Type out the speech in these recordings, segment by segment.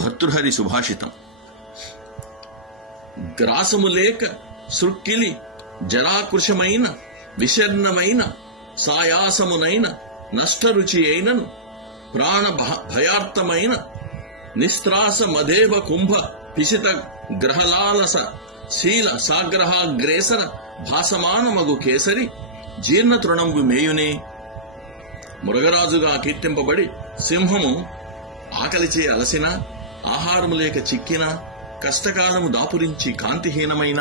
భర్తృహరి సుభాషితం. గ్రాసము లేక సృక్కిలి జరాకృశమైన విశర్ణమైన సాయాసమునైన నష్టరుచి అయినను ప్రాణ భయార్థమైన నిస్త్రాస మదేవ కుంభ పిసిత గ్రహలాలస శీల సాగ్రహాగ్రేసర భాసమానమగు కేసరి జీర్ణ తృణంబు మేయునే. మృగరాజుగా కీర్తింపబడి సింహము ఆకలిచే అలసిన, ఆహారము లేక చిక్కిన, కష్టకాలము దాపురించి కాంతిహీనమైన,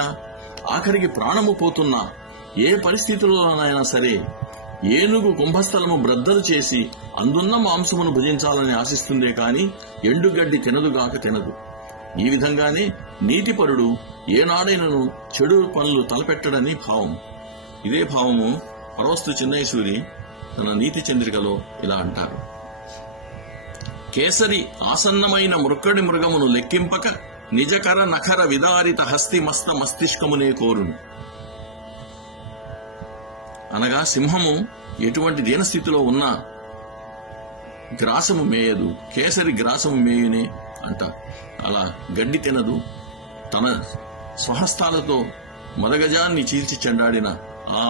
ఆఖరికి ప్రాణము పోతున్నా ఏ పరిస్థితుల్లోనైనా సరే ఏనుగు కుంభస్థలము బ్రద్దలు చేసి అందున్న మాంసమును భుజించాలని ఆశిస్తుందే కాని ఎండుగడ్డి తినదుగాక తినదు. ఈ విధంగానే నీతిపరుడు ఏనాడైనను చెడు పనులు తలపెట్టడని భావం. ఇదే భావము పరవస్తు చిన్నయసూరి తన నీతి చంద్రికలో ఇలా అంటారు: కేసరి ఆసన్నమైన మృక్కడి మృగమును లెక్కింపక నిజకర నఖర విదారిత హస్తి మస్త మస్తిష్కమునే కోరును. అనగా సింహము ఎటువంటి దీనస్థితిలో ఉన్నా గ్రాసము మేయదు, కేసరి గ్రాసము మేయునే అంటారు. అలా గడ్డి తినదు, తన స్వహస్తాలతో మదగజాన్ని చీల్చి చెండాడిన ఆ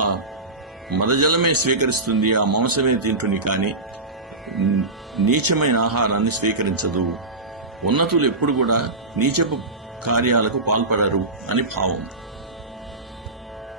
మదజలమే స్వీకరిస్తుంది, ఆ మాంసమే తింటుంది, కానీ నీచమైన ఆహారాన్ని స్వీకరించదు. ఉన్నతులు ఎప్పుడు కూడా నీచపు కార్యాలకు పాల్పడరు అని భావం.